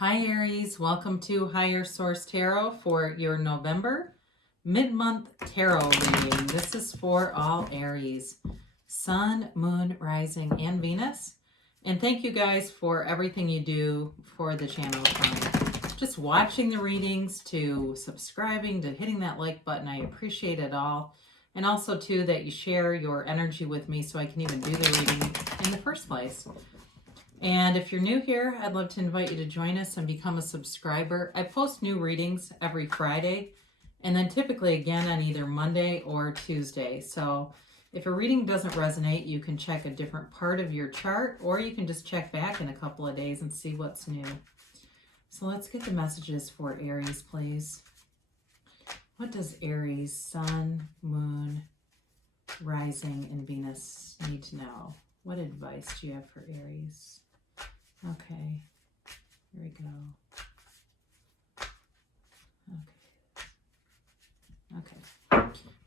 Hi Aries, welcome to Higher Source Tarot for your November mid-month tarot reading. This is for all Aries, Sun, Moon, Rising, and Venus. And thank you guys for everything you do for the channel, from just watching the readings to subscribing to hitting that like button. I appreciate it all. And also too that you share your energy with me so I can even do the reading in the first place. And if you're new here, I'd love to invite you to join us and become a subscriber. I post new readings every Friday and then typically again on either Monday or Tuesday. So if a reading doesn't resonate, you can check a different part of your chart, or you can just check back in a couple of days and see what's new. So let's get the messages for Aries, please. What does Aries, Sun, Moon, Rising, and Venus need to know? What advice do you have for Aries? Okay, here we go. Okay.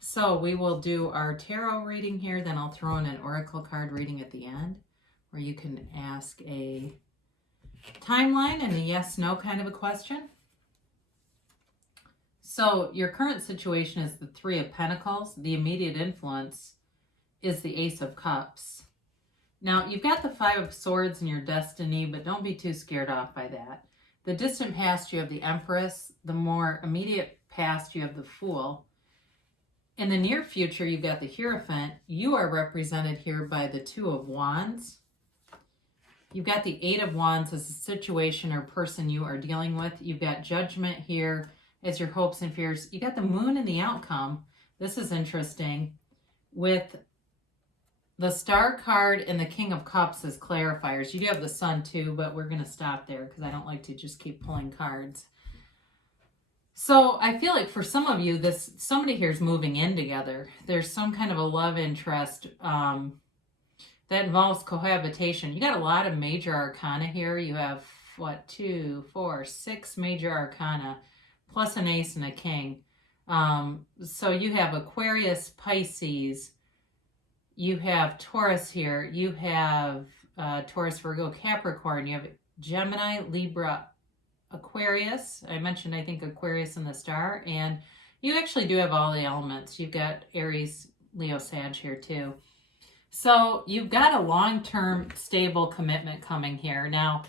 So we will do our tarot reading here, then I'll throw in an oracle card reading at the end, where you can ask a timeline and a yes/no kind of a question. So your current situation is the Three of Pentacles. The immediate influence is the Ace of Cups. Now, you've got the Five of Swords in your destiny, but don't be too scared off by that. The distant past, you have the Empress. The more immediate past, you have the Fool. In the near future, you've got the Hierophant. You are represented here by the Two of Wands. You've got the Eight of Wands as a situation or person you are dealing with. You've got Judgment here as your hopes and fears. You got the Moon and the outcome. This is interesting. With the Star card and the King of Cups as clarifiers. You do have the Sun too, but we're going to stop there because I don't like to just keep pulling cards. So I feel like for some of you, somebody here is moving in together. There's some kind of a love interest that involves cohabitation. You got a lot of major arcana here. You have, 6 major arcana, plus an ace and a king. So you have Aquarius, Pisces, you have Taurus here, you have Taurus, Virgo, Capricorn, you have Gemini, Libra, Aquarius. I mentioned, I think, Aquarius in the star, and you actually do have all the elements. You've got Aries, Leo, Sag here too. So you've got a long-term stable commitment coming here. Now,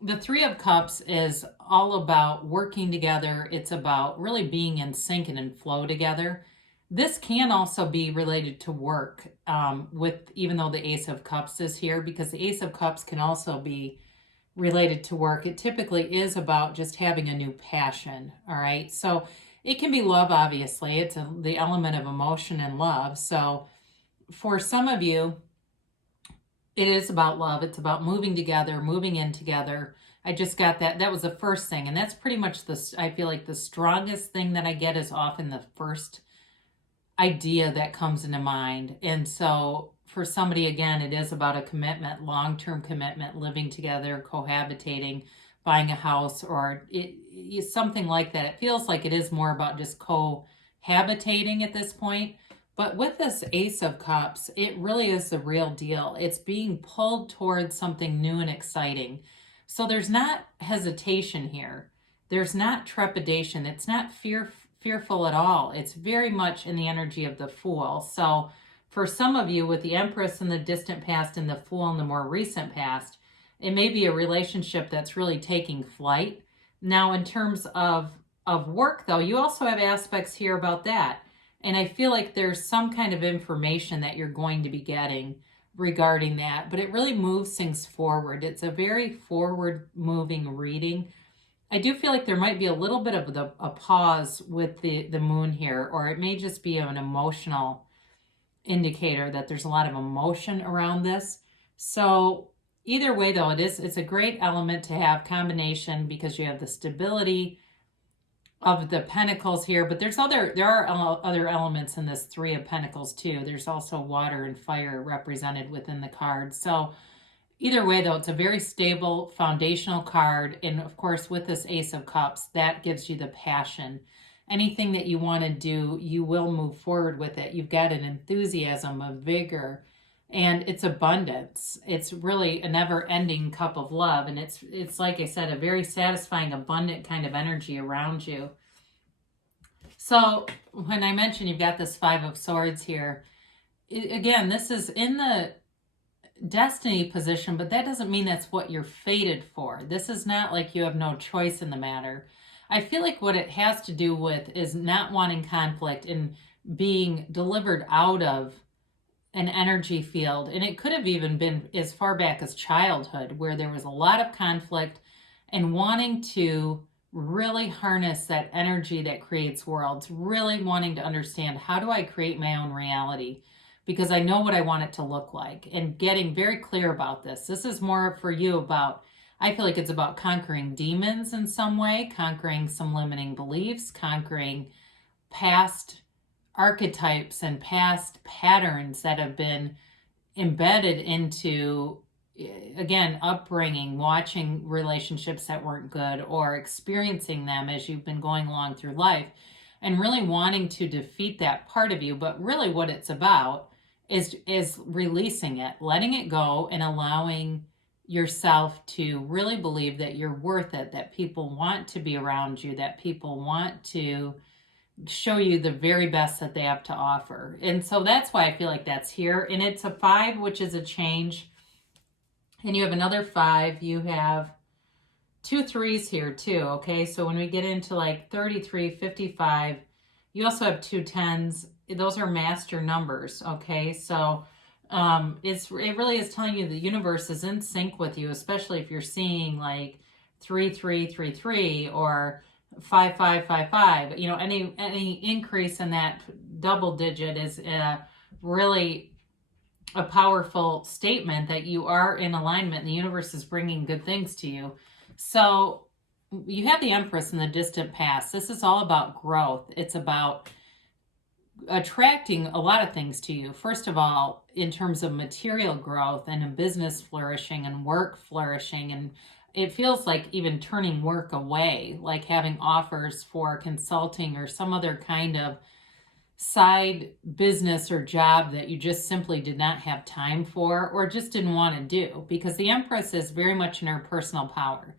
the Three of Cups is all about working together. It's about really being in sync and in flow together. This can also be related to work, even though the Ace of Cups is here, because the Ace of Cups can also be related to work. It typically is about just having a new passion, all right? So it can be love, obviously. It's the element of emotion and love. So for some of you, it is about love. It's about moving together, moving in together. I just got that. That was the first thing. And that's pretty much I feel like the strongest thing that I get is often the first idea that comes into mind. And so for somebody, again, it is about a commitment, long-term commitment, living together, cohabitating, buying a house, or something like that. It feels like it is more about just cohabitating at this point. But with this Ace of Cups, it really is the real deal. It's being pulled towards something new and exciting. So there's not hesitation here. There's not trepidation. It's not fearful at all. It's very much in the energy of the Fool. So for some of you, with the Empress in the distant past and the Fool in the more recent past, it may be a relationship that's really taking flight. Now, in terms of work, though, you also have aspects here about that. And I feel like there's some kind of information that you're going to be getting regarding that, but it really moves things forward. It's a very forward-moving reading. I do feel like there might be a little bit of a pause with the Moon here, or it may just be an emotional indicator that there's a lot of emotion around this. So either way, though, it's a great element to have combination, because you have the stability of the Pentacles here, but there are other elements in this Three of Pentacles too. There's also water and fire represented within the card. So either way, though, it's a very stable foundational card. And of course, with this Ace of Cups, that gives you the passion. Anything that you want to do, you will move forward with it. You've got an enthusiasm, a vigor, and it's abundance. It's really a never-ending cup of love, and it's like I said, a very satisfying, abundant kind of energy around you. So when I mentioned you've got this Five of Swords here, again, this is in the destiny position, but that doesn't mean that's what you're fated for. This is not like you have no choice in the matter. I feel like what it has to do with is not wanting conflict and being delivered out of an energy field. And it could have even been as far back as childhood, where there was a lot of conflict and wanting to really harness that energy that creates worlds, really wanting to understand, how do I create my own reality? Because I know what I want it to look like, and getting very clear about this. This is more for you about, I feel like it's about conquering demons in some way, conquering some limiting beliefs, conquering past archetypes and past patterns that have been embedded into, again, upbringing, watching relationships that weren't good, or experiencing them as you've been going along through life, and really wanting to defeat that part of you. But really what it's about is releasing it, letting it go, and allowing yourself to really believe that you're worth it, that people want to be around you, that people want to show you the very best that they have to offer. And so that's why I feel like that's here. And it's a 5, which is a change. And you have another 5. You have 2 3s here too, okay? So when we get into like 33, 55, you also have 2 10s. Those are master numbers, okay? So it really is telling you the universe is in sync with you, especially if you're seeing like 3 3 3 3 or 5 5 5 5. You know, any increase in that double digit is really a powerful statement that you are in alignment and the universe is bringing good things to you. So you have the Empress in the distant past. This is all about growth. It's about attracting a lot of things to you. First of all, in terms of material growth and a business flourishing and work flourishing, and it feels like even turning work away, like having offers for consulting or some other kind of side business or job that you just simply did not have time for, or just didn't want to do, because the Empress is very much in her personal power,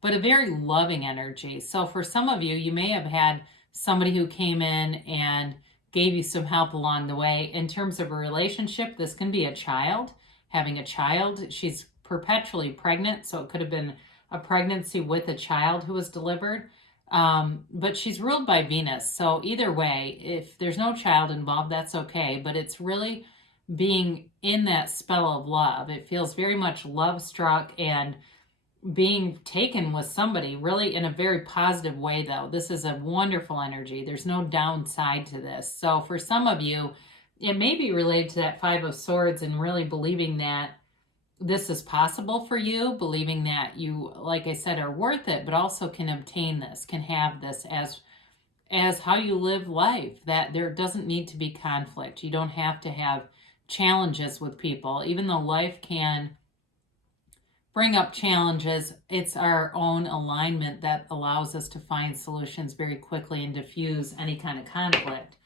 but a very loving energy. So for some of you, you may have had somebody who came in and gave you some help along the way. In terms of a relationship, this can be a child, having a child. She's perpetually pregnant, so it could have been a pregnancy with a child who was delivered. But she's ruled by Venus. So either way, if there's no child involved, that's okay. But it's really being in that spell of love. It feels very much love struck and being taken with somebody, really in a very positive way, though. This is a wonderful energy. There's no downside to this. So for some of you, it may be related to that 5 of Swords and really believing that this is possible for you, believing that you, like I said, are worth it, but also can obtain this, can have this as how you live life, that there doesn't need to be conflict. You don't have to have challenges with people. Even though life can bring up challenges, it's our own alignment that allows us to find solutions very quickly and diffuse any kind of conflict.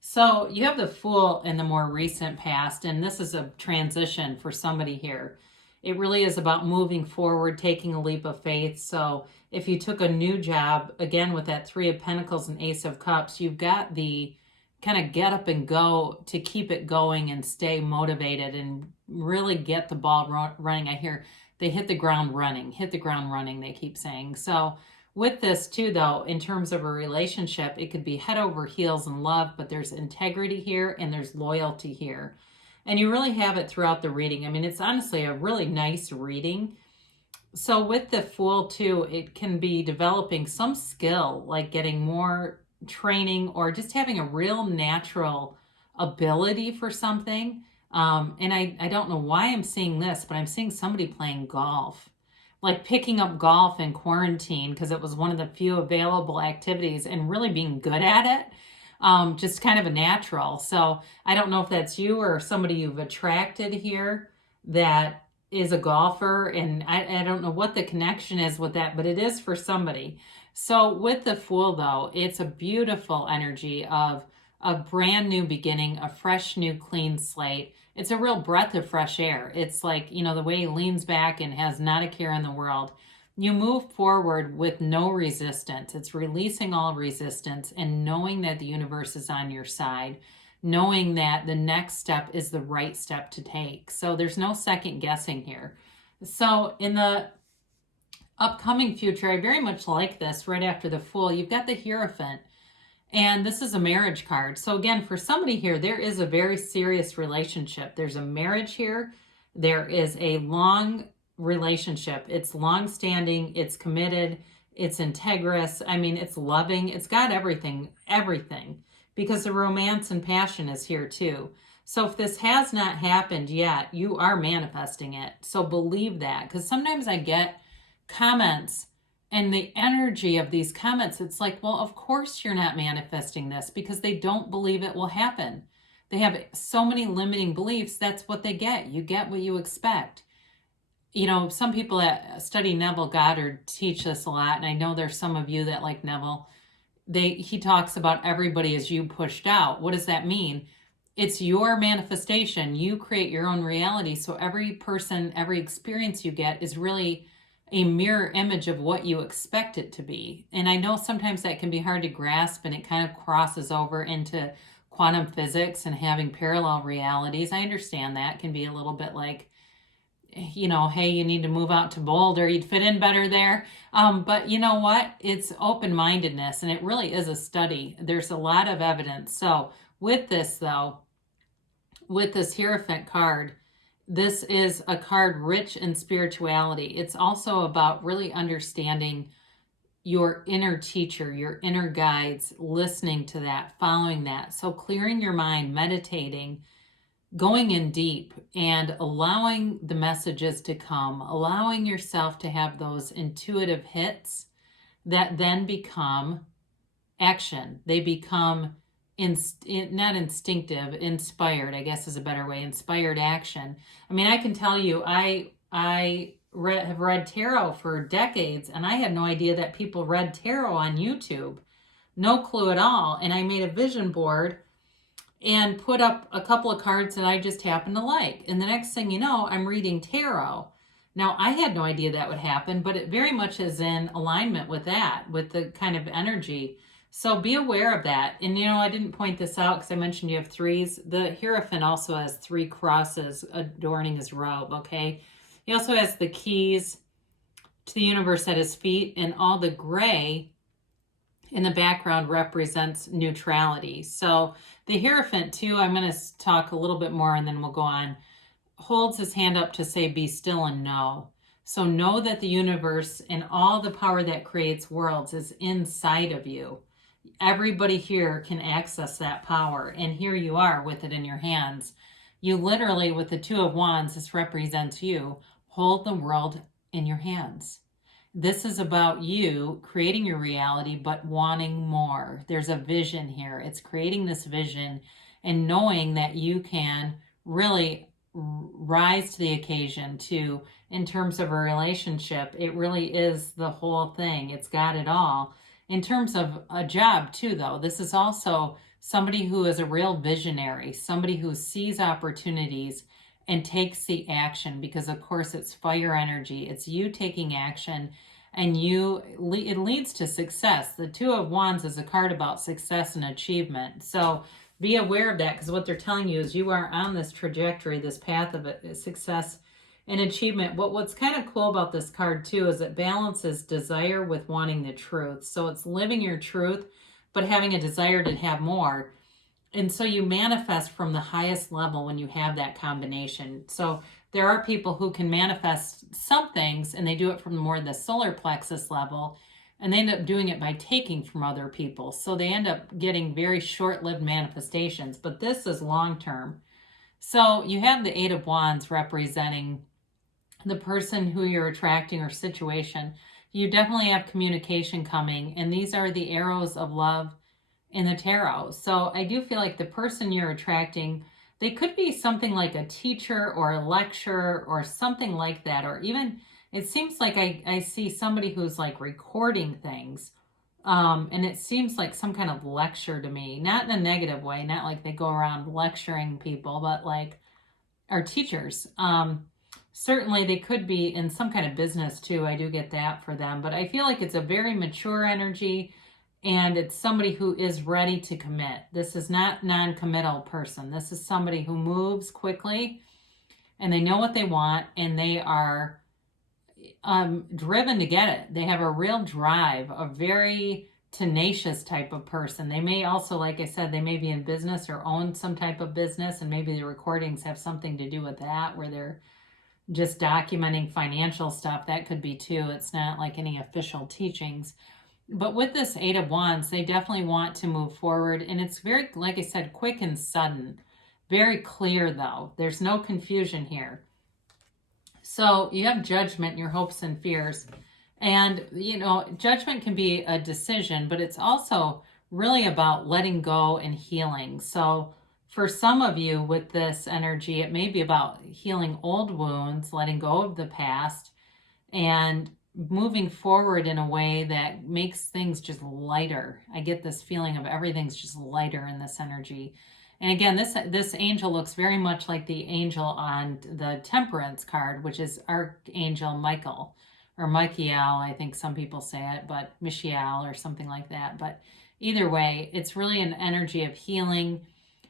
So you have the Fool in the more recent past, and this is a transition for somebody here. It really is about moving forward, taking a leap of faith. So if you took a new job, again, with that 3 of Pentacles and Ace of Cups, you've got the kind of get up and go to keep it going and stay motivated and really get the ball running. I hear they hit the ground running, they keep saying. So with this too, though, in terms of a relationship, it could be head over heels in love, but there's integrity here and there's loyalty here. And you really have it throughout the reading. I mean, it's honestly a really nice reading. So with the Fool too, it can be developing some skill, like getting more training or just having a real natural ability for something. And I don't know why I'm seeing this, but I'm seeing somebody playing golf, like picking up golf in quarantine because it was one of the few available activities and really being good at it. Just kind of a natural. So I don't know if that's you or somebody you've attracted here that is a golfer. And I don't know what the connection is with that, but it is for somebody. So with the Fool, though, it's a beautiful energy of a brand new beginning, a fresh, new, clean slate. it's a real breath of fresh air. It's like, the way he leans back and has not a care in the world. You move forward with no resistance. It's releasing all resistance and knowing that the universe is on your side, knowing that the next step is the right step to take. So there's no second guessing here. So in the upcoming future, I very much like this right after the Fool. You've got the Hierophant. And this is a marriage card. So again, for somebody here, there is a very serious relationship. There's a marriage here. There is a long relationship. It's long-standing. It's committed. It's integrous. I mean, it's loving. It's got everything, because the romance and passion is here too. So if this has not happened yet, you are manifesting it. So believe that, because sometimes I get comments and the energy of these comments, it's like, well, of course you're not manifesting this, because they don't believe it will happen. They have so many limiting beliefs. That's what they get. You get what you expect. Some people that study Neville Goddard teach this a lot, and I know there's some of you that like Neville. He talks about everybody as you pushed out. What does that mean? It's your manifestation. You create your own reality. So every person, every experience you get is really a mirror image of what you expect it to be. And I know sometimes that can be hard to grasp, and it kind of crosses over into quantum physics and having parallel realities. I understand that can be a little bit like, hey, you need to move out to Boulder, you'd fit in better there. But you know what? It's open-mindedness, and it really is a study. There's a lot of evidence. So with this, though, with this Hierophant card, this is a card rich in spirituality. It's also about really understanding your inner teacher, your inner guides, listening to that, following that. So clearing your mind, meditating, going in deep, and allowing the messages to come, allowing yourself to have those intuitive hits that then become action. They become not instinctive, inspired, I guess is a better way, inspired action. I mean, I can tell you, I have read tarot for decades, and I had no idea that people read tarot on YouTube. No clue at all. And I made a vision board and put up a couple of cards that I just happened to like. And the next thing you know, I'm reading tarot. Now, I had no idea that would happen, but it very much is in alignment with that, with the kind of energy. So be aware of that. And, I didn't point this out because I mentioned you have threes. The Hierophant also has 3 crosses adorning his robe, okay? He also has the keys to the universe at his feet, and all the gray in the background represents neutrality. So the Hierophant, too, I'm going to talk a little bit more and then we'll go on, holds his hand up to say, be still and know. So know that the universe and all the power that creates worlds is inside of you. Everybody here can access that power, and here you are with it in your hands. You literally, with the 2 of Wands, this represents you, hold the world in your hands. This is about you creating your reality, but wanting more. There's a vision here. It's creating this vision and knowing that you can really rise to the occasion to, in terms of a relationship, it really is the whole thing. It's got it all. In terms of a job too, though, this is also somebody who is a real visionary, somebody who sees opportunities and takes the action, because of course it's fire energy. It's you taking action, and it leads to success. The 2 of Wands is a card about success and achievement. So be aware of that, because what they're telling you is you are on this trajectory, this path of success and achievement. What's kind of cool about this card too is it balances desire with wanting the truth. So it's living your truth, but having a desire to have more. And so you manifest from the highest level when you have that combination. So there are people who can manifest some things, and they do it from more the solar plexus level, and they end up doing it by taking from other people. So they end up getting very short-lived manifestations, but this is long-term. So you have the 8 of Wands representing the person who you're attracting or situation. You definitely have communication coming, and these are the arrows of love in the tarot. So I do feel like the person you're attracting, they could be something like a teacher or a lecturer or something like that, or even it seems like I see somebody who's like recording things, and it seems like some kind of lecture to me, not in a negative way, not like they go around lecturing people, but like are teachers. Certainly they could be in some kind of business too. I do get that for them, but I feel like it's a very mature energy, and it's somebody who is ready to commit. This is not non-committal person. This is somebody who moves quickly, and they know what they want, and they are driven to get it. They have a real drive, a very tenacious type of person. They may also, like I said, they may be in business or own some type of business, and maybe the recordings have something to do with that, where they're just documenting financial stuff. That could be too. It's not like any official teachings. But with this Eight of Wands, they definitely want to move forward. And it's very, like I said, quick and sudden. Very clear, though. There's no confusion here. So you have judgment, your hopes and fears. And, you know, judgment can be a decision, but it's also really about letting go and healing. So for some of you with this energy, it may be about healing old wounds, letting go of the past, and moving forward in a way that makes things just lighter. I get this feeling of everything's just lighter in this energy. And again, this angel looks very much like the angel on the Temperance card, which is Archangel Michael, or Michael, I think some people say it, but Michael or something like that. But either way, it's really an energy of healing,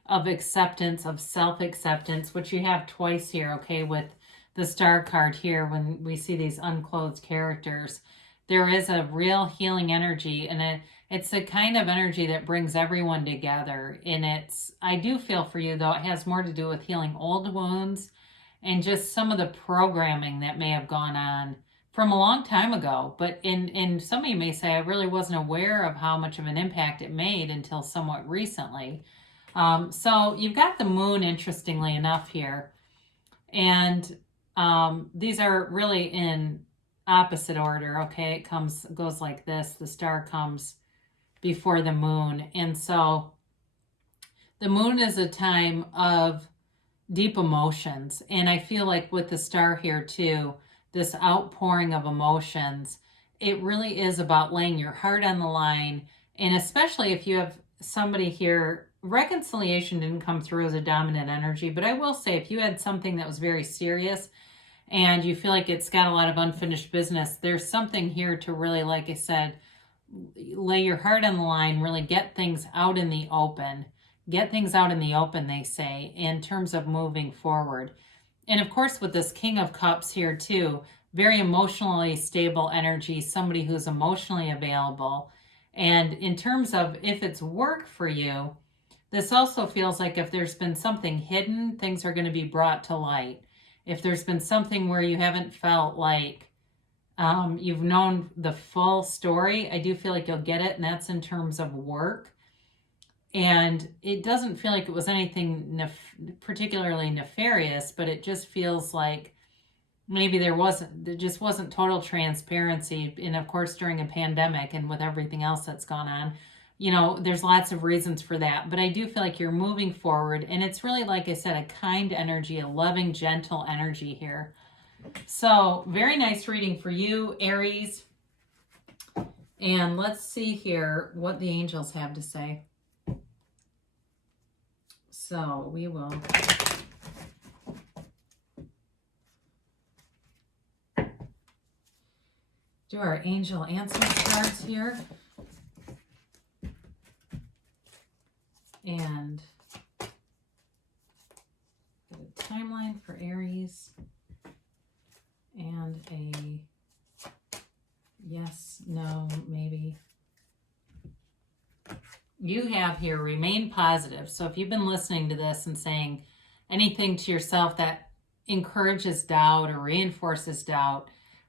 of acceptance, of self-acceptance, which you have twice here, okay, with the Star card here. When we see these unclothed characters, there is a real healing energy, and it's a kind of energy that brings everyone together. And I do feel for you, though, it has more to do with healing old wounds and just some of the programming that may have gone on from a long time ago. But in some of you may say, I really wasn't aware of how much of an impact it made until somewhat recently. So you've got the moon, interestingly enough, here. And these are really in opposite order, okay? It goes like this. The star comes before the moon. And so the moon is a time of deep emotions. And I feel like with the star here too, this outpouring of emotions, it really is about laying your heart on the line. And especially if you have somebody here, reconciliation didn't come through as a dominant energy, but I will say if you had something that was very serious and you feel like it's got a lot of unfinished business, there's something here to really, like I said, lay your heart on the line, really get things out in the open. Get things out in the open, they say, in terms of moving forward. And of course, with this King of Cups here too, very emotionally stable energy, somebody who's emotionally available. And in terms of if it's work for you, this also feels like if there's been something hidden, things are going to be brought to light. If there's been something where you haven't felt like you've known the full story, I do feel like you'll get it, and that's in terms of work. And it doesn't feel like it was anything particularly nefarious, but it just feels like maybe there just wasn't total transparency. And of course, during a pandemic and with everything else that's gone on, you know, there's lots of reasons for that. But I do feel like you're moving forward. And it's really, like I said, a kind energy, a loving, gentle energy here. So very nice reading for you, Aries. And let's see here what the angels have to say. So we will do our angel answer cards here. And get a timeline for Aries. And a yes, no, maybe. You have here, remain positive. So if you've been listening to this and saying anything to yourself that encourages doubt or reinforces doubt,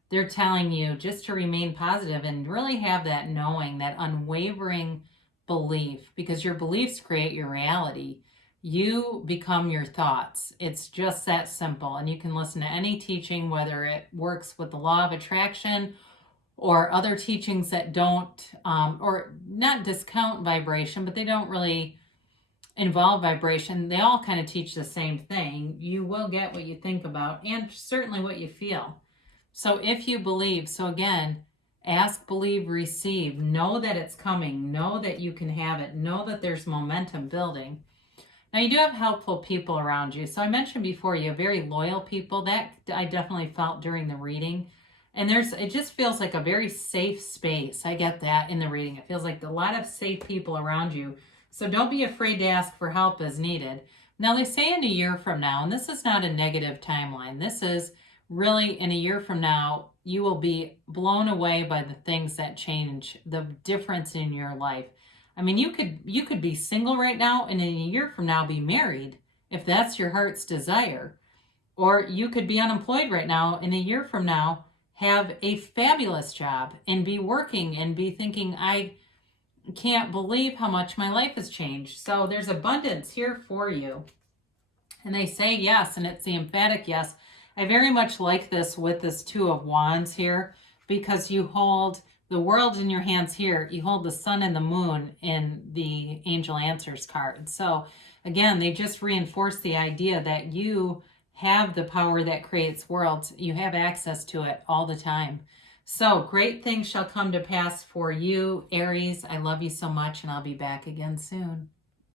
they're telling you just to remain positive and really have that knowing, that unwavering belief, because your beliefs create your reality. You become your thoughts. It's just that simple. And you can listen to any teaching, whether it works with the law of attraction or other teachings that don't, or not discount vibration, but they don't really involve vibration. They all kind of teach the same thing. You will get what you think about, and certainly what you feel. So if you believe, so again, ask, believe, receive. Know that it's coming. Know that you can have it. Know that there's momentum building. Now you do have helpful people around you. So I mentioned before, you have very loyal people. That I definitely felt during the reading. And it just feels like a very safe space. I get that in the reading. It feels like a lot of safe people around you. So don't be afraid to ask for help as needed. Now they say in a year from now, and this is not a negative timeline. This is really in a year from now, you will be blown away by the things that change, the difference in your life. I mean, you could be single right now and in a year from now be married if that's your heart's desire. Or you could be unemployed right now and a year from now have a fabulous job and be working and be thinking, I can't believe how much my life has changed. So there's abundance here for you. And they say yes, and it's the emphatic yes. I very much like this with this Two of Wands here, because you hold the world in your hands here. You hold the sun and the moon in the Angel Answers card. So again, they just reinforce the idea that you have the power that creates worlds. You have access to it all the time. So great things shall come to pass for you, Aries. I love you so much, and I'll be back again soon.